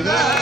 Hare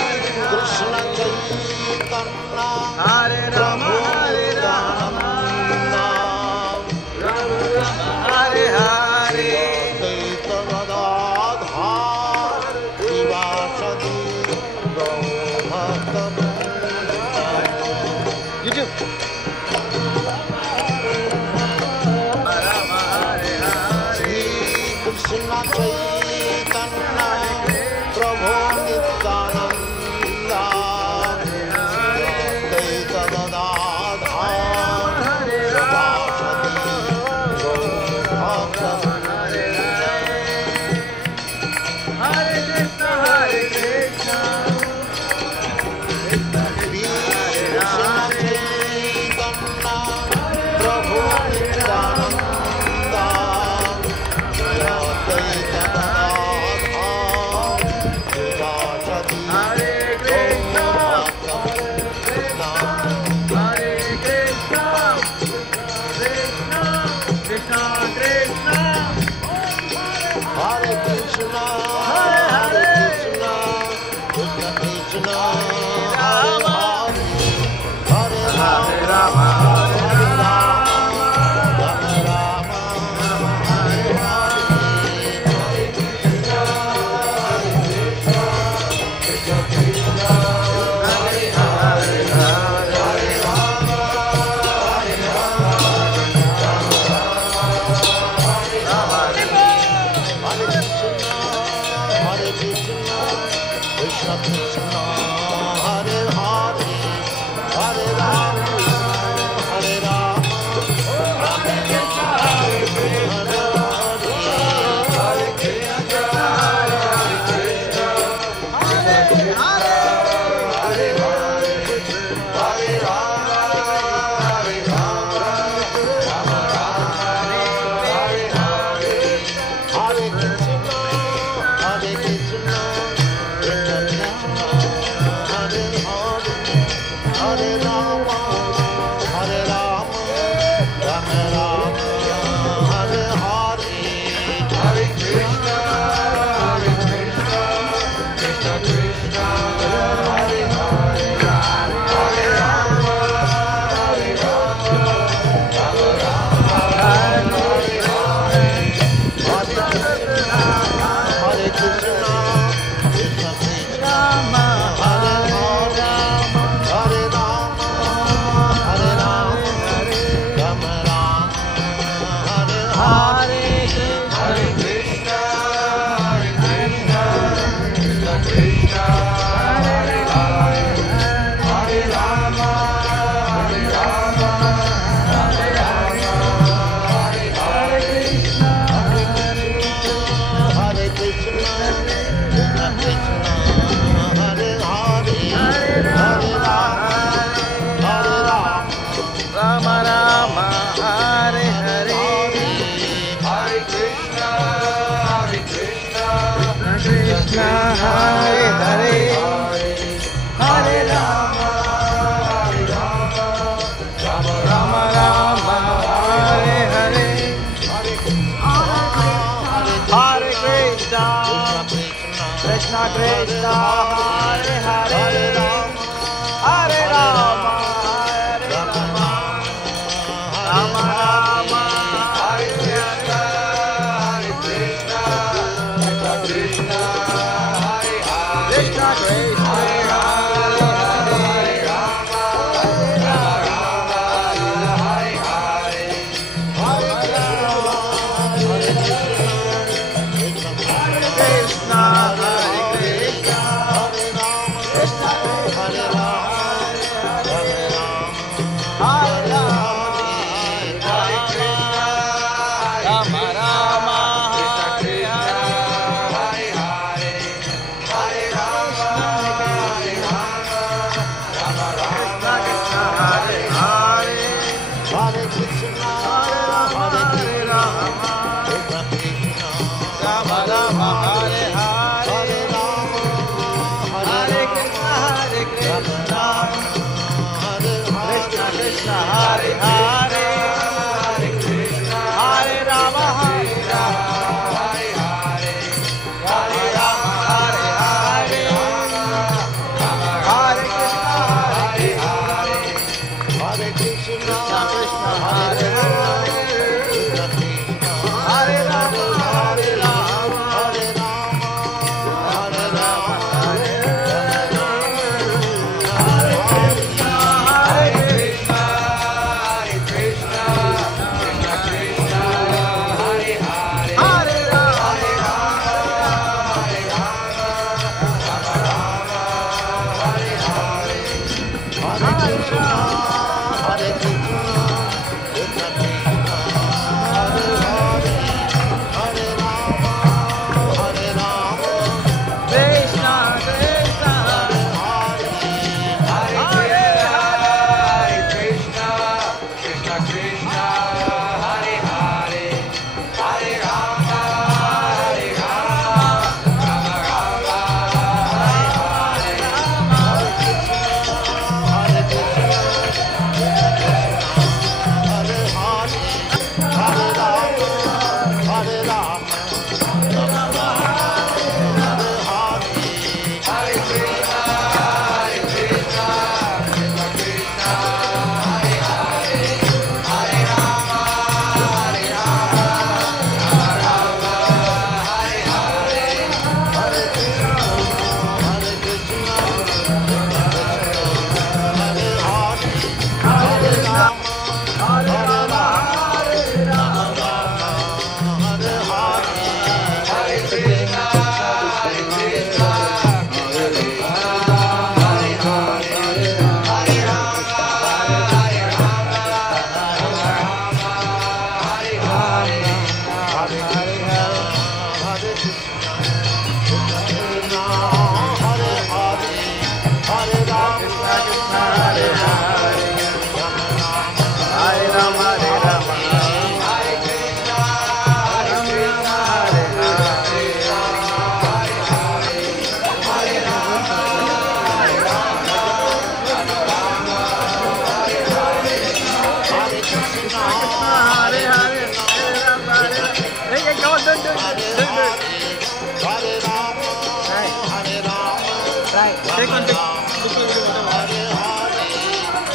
Take one, take super video, whatever.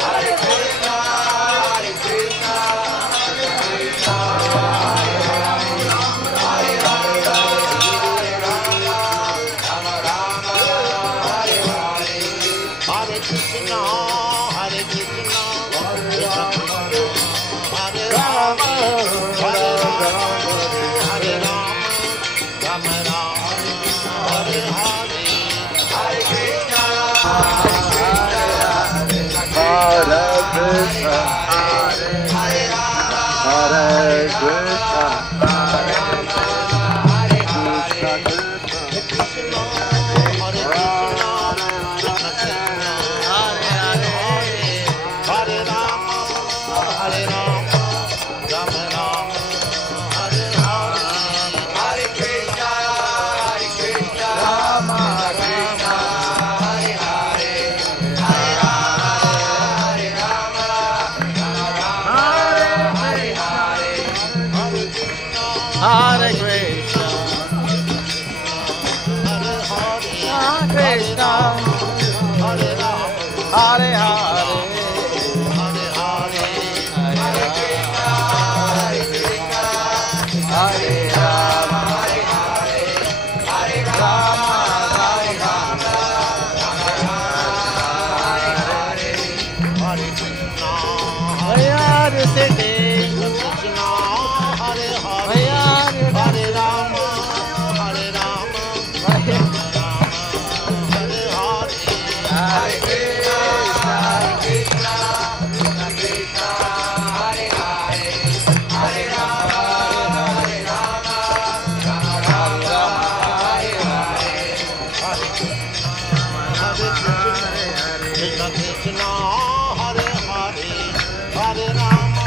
Hare Krishna, Hare Krishna, Hare Hare, Hare Krishna, Hare Rama, Hare Rama, Hare City. Krishna Krishna Hare Hare Hare Rama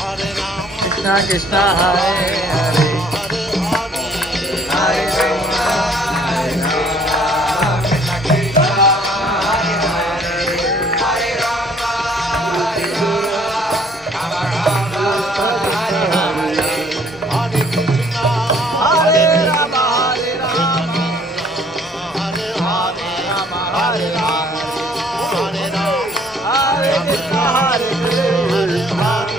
Hare Rama Krishna Krishna Hare Hare Hare Rama Hare Rama Rama Hare Hare Hare Krishna Hare Rama Hare Rama Hare Rama Hare Rama Hare Rama Hare Krishna Hare Krishna Hare Krishna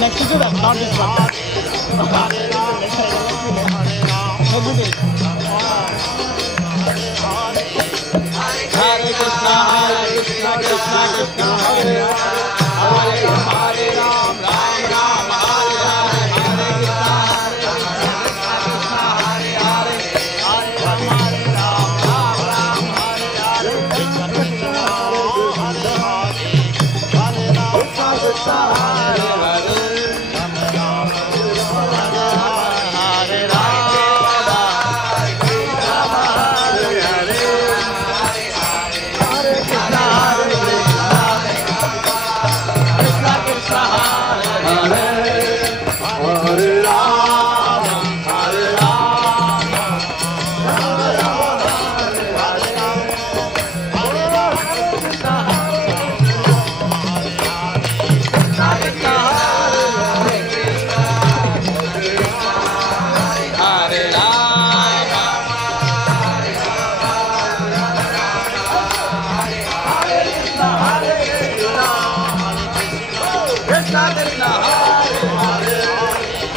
Next to that, not this one. Hare Krishna, Hare Krishna, Krishna Krishna, Hare Hare, Hare Rama, Hare Rama, Rama Rama, Hare Hare, Hare Krishna, Hare Rama, Hare Rama, Rama Hare Hare, Krishna Krishna, Hare Krishna, Hare Hare. Hare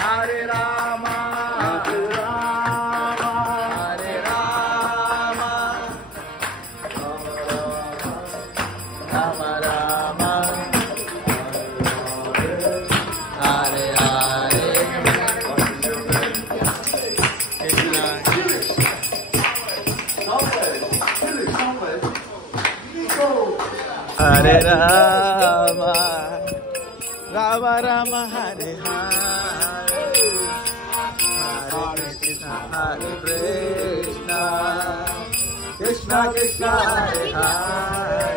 Hare Hare Rama, Rama Rama Hare Hare, Hare Krishna Hare Krishna, Krishna Krishna Hare Hare,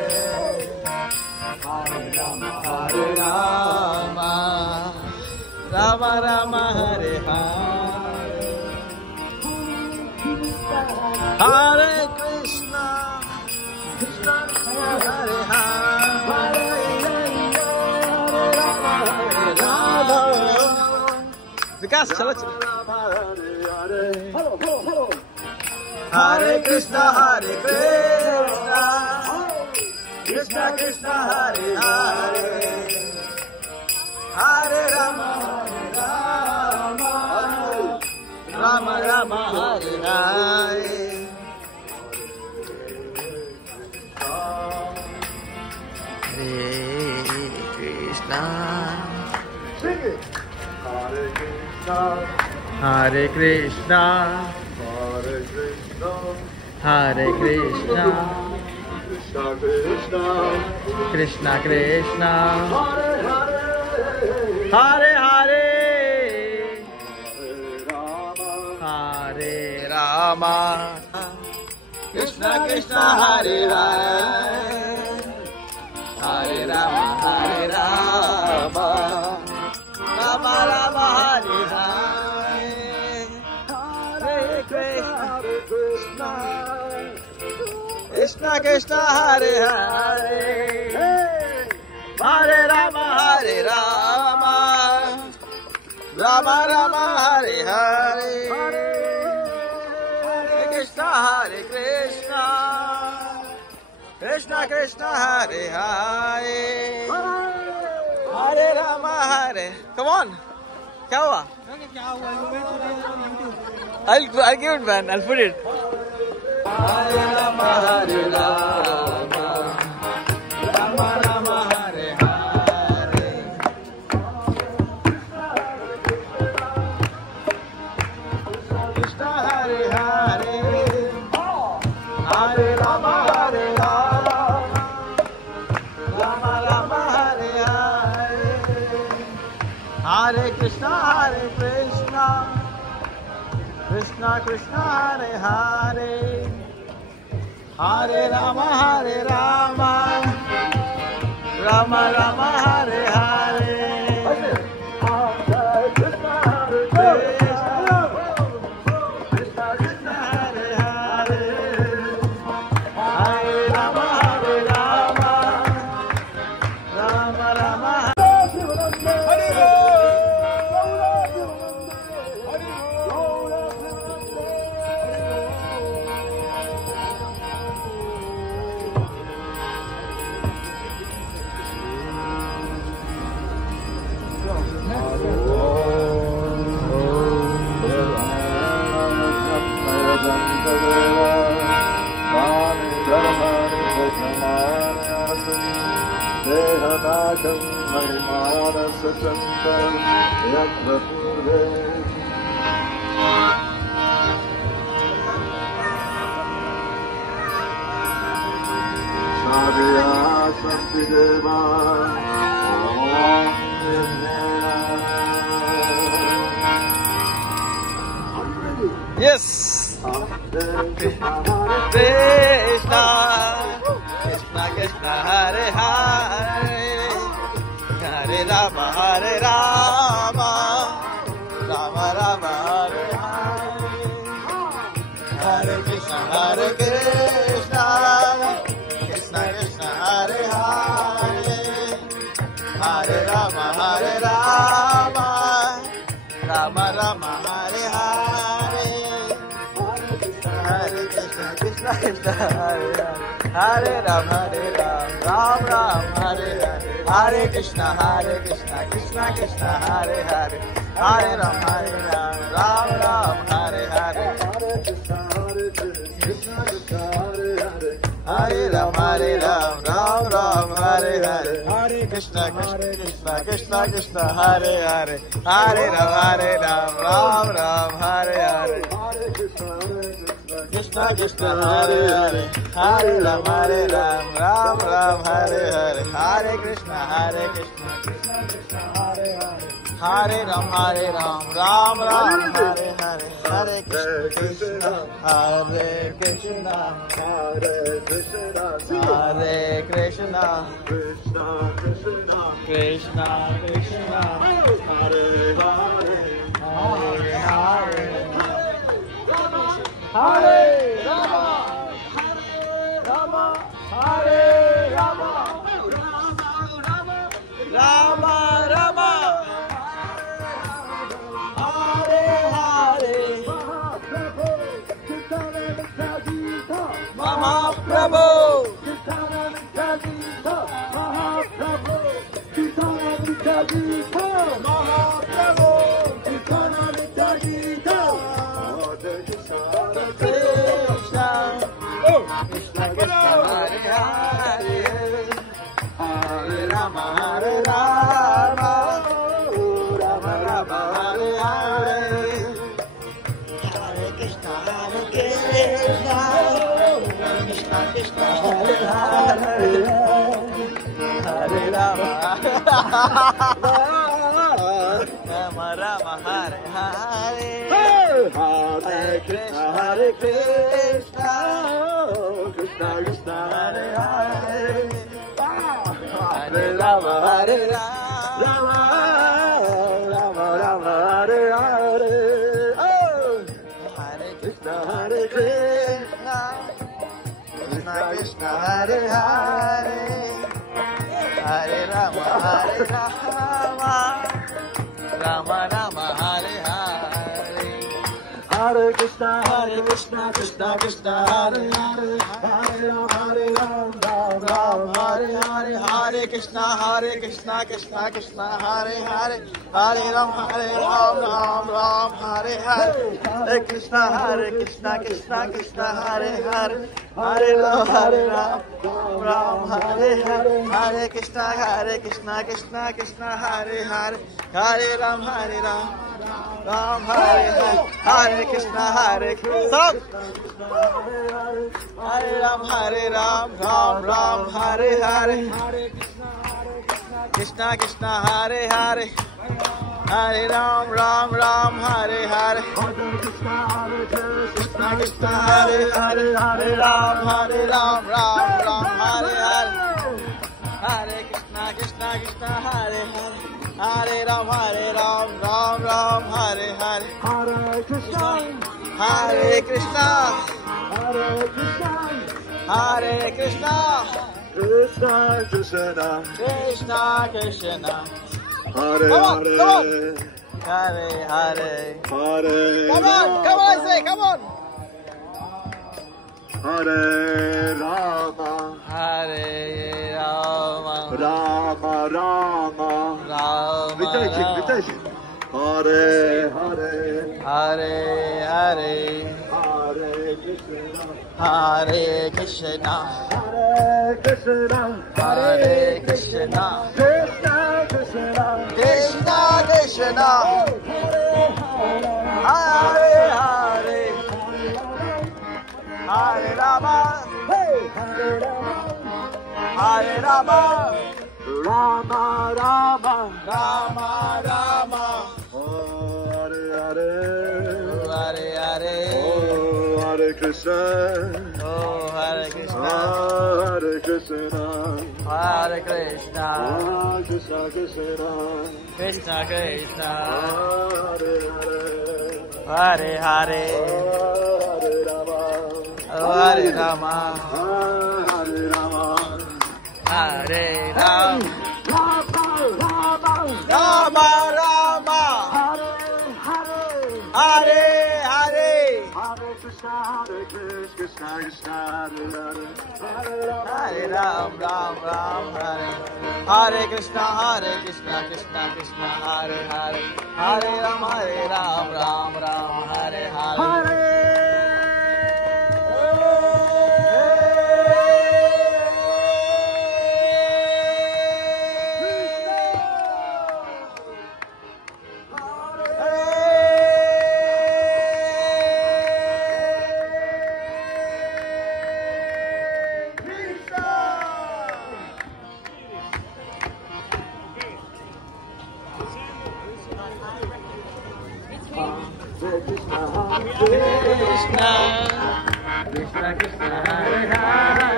Hare Rama Hare Rama, Rama Rama Hare Hare, Hare Krishna, Krishna Hare Hare, Vikas, chalo chalo. Hare Krishna, Hare Krishna, Krishna Krishna Hare Hare, Hare Rama, Rama Rama Hare Hare. Hare Krishna, Hare Krishna, Hare Krishna, Krishna Krishna, Hare Hare, Hare Rama, Krishna Krishna Hare Hare, Hare Rama, Hare Rama, Rama Rama Hare Hare, Hare Krishna, Krishna Krishna Hare Hare, Hare Rama, Hare Rama, Rama Rama Hare Hare, Hare Krishna, Hare Krishna, Krishna Krishna Hare Hare, Hare Rama, Hare. Come on. क्या हुआ? I'll give it, man. I'll put it. Hare Rama, Hare Rama, Rama Rama Hare Hare, Krishna Hare Hare, Hare Rama, Hare Rama, Rama Rama Hare Hare, Hare Krishna, Hare Krishna, Krishna Krishna Hare Hare, Hare Rama, Hare Rama, Rama Rama Hare Hare, Hare Krishna, Hare Krishna, Krishna Krishna Hare Hare, Hare Rama, Hare Rama, Rama Rama Hare Yes. Krishna, Krishna Krishna Hare Hare, Hare Rama, Hare Rama, Rama Rama Hare Hare, Hare Krishna, Hare Krishna, Krishna Krishna Hare Hare, Hare Rama, Hare Rama, Rama Rama Hare Hare, Hare Krishna, Krishna Krishna Hare Hare, Hare Ram, Hare Ram, Ram Ram, Hare Hare, Hare Krishna, Krishna Krishna Hare Hare, Hare Ram, Hare Ram, Ram Ram, Hare Hare, Hare Ram, Hare Ram, Ram Ram, Hare Hare, Hare Krishna, Krishna Krishna Hare Hare, Hare Ram, Hare Ram, Ram Ram, Hare Hare, Hare Krishna, Krishna Krishna Hare Hare Hare Ram Ram Ram Hare Hare Hare Krishna Krishna Krishna Hare Hare Hare Ram Ram Ram Hare Hare Hare Krishna Hare Krishna Hare Krishna, Hare Krishna Krishna Krishna, Krishna Krishna Hare Hare, Hare Hare Rama Rama Hare Rama Rama Rama Hare Hare Mahaprabhu Krishna Krishna Krishna Hare Hare Hare Rama Rama Rama Hare Hare Hare Krishna Krishna Krishna Hare Hare Hare Rama Rama Rama Hare Hare Hare Krishna Krishna Krishna Krishna, Hare Hare Hare Rama Hare Rama Rama Rama Hare Hare, Hare Krishna Krishna Krishna Krishna Hare Hare Hare Rama Rama Rama Hare Hare Hare Krishna Krishna Krishna Hare Hare Hare Ram Ram Hare Hare Hare Krishna Krishna Krishna Hare Hare Hare Ram Ram Hare Hare Hare Krishna Krishna Krishna Hare Hare Hare Ram Ram Hare Hare Hare Krishna Krishna Krishna Hare Hare Hare Ram Ram Hare Hare Hare Krishna Krishna Hare Ram Ram Hare Hare Krishna Krishna Hare Hare Hare Ram Ram Hare Hare Krishna Krishna Hare Hare Hare Ram Ram Hare Hare Hare Krishna Krishna Hare Hare Hare Ram Ram Hare Hare Hare Krishna Hare Krishna Hare Krishna Krishna Krishna Krishna Krishna Hare Come on, Hare Hare Hare Hare Come on, I say, come on Hare Rama Hare Rama Rama Rama Rama Vitajik Hare Hare Hare Hare Hare Krishna Hare Krishna Hare Krishna Hare Krishna Krishna Krishna Krishna Krishna Hare Hare Hare Rama Hare Rama Rama Rama Rama Rama Hare Hare Hare Hare Oh Hare Krishna Oh Hare Krishna Hare Krishna Hare Krishna Krishna Krishna Krishna Krishna Hare Hare Hare Hare Hare Rama Hare Rama Hare Rama Hare Ram Rama Rama Rama Hare Hare Hare Krishna Krishna Krishna Hare Hare Ram Hare Hare Krishna Krishna Krishna Hare Hare Hare Ram Ram Hare Hare Krishna Krishna Hare Hare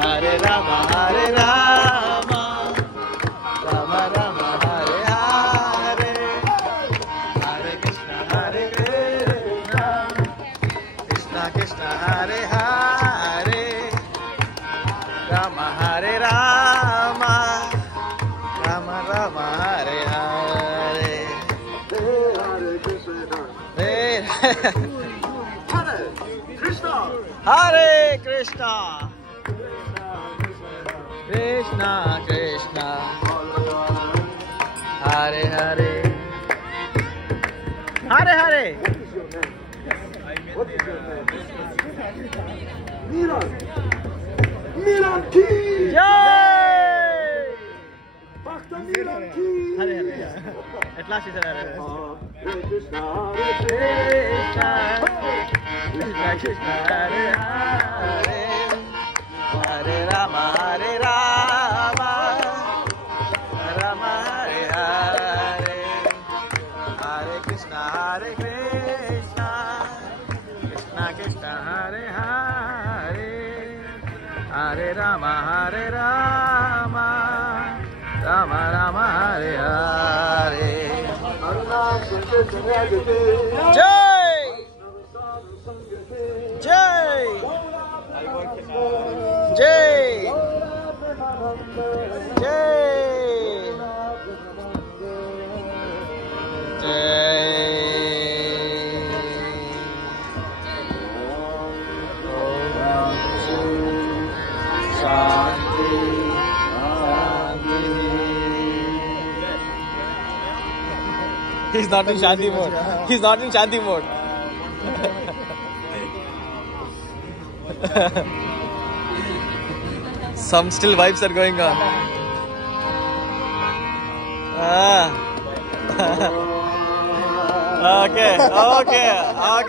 Hare Rama Hare Rama Rama Rama Hare Hare Hare Krishna Hare Krishna Krishna Krishna Hare Hare Rama Hare Rama Rama Rama Hare Hare Hare Krishna. Hare Krishna. Hare Krishna Krishna Krishna Hare Hare Hare Hare What is your name? Miran. Miran ki. Jai Bhakta Miran ki. Hare Hare At last he said Hare Hare Hare Krishna. Hare Krishna Krishna Krishna Hare Hare Hare Rama Hare Rama Rama Hare Hare Hare Krishna Hare Krishna Krishna Krishna Hare Hare Hare Rama Hare Rama Rama Rama Hare Hare Jai Jai Jai He's not in Shanti mode. He's not in Shanti mode. Some still vibes are going on. Okay.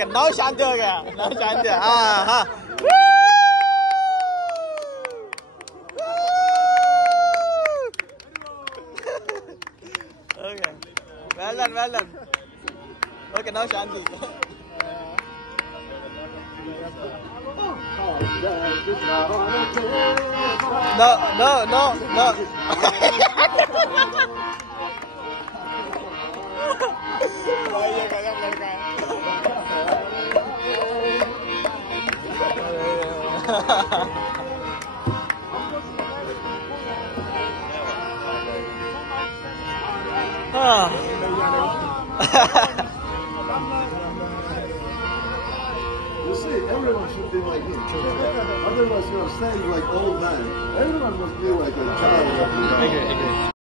Now Shanti ho gaya. Now Shanti. Okay. Well done. Okay, now Shanti. No. You see, everyone should be like him. Otherwise, you're saying like old man. Everyone must be like a child. Agree.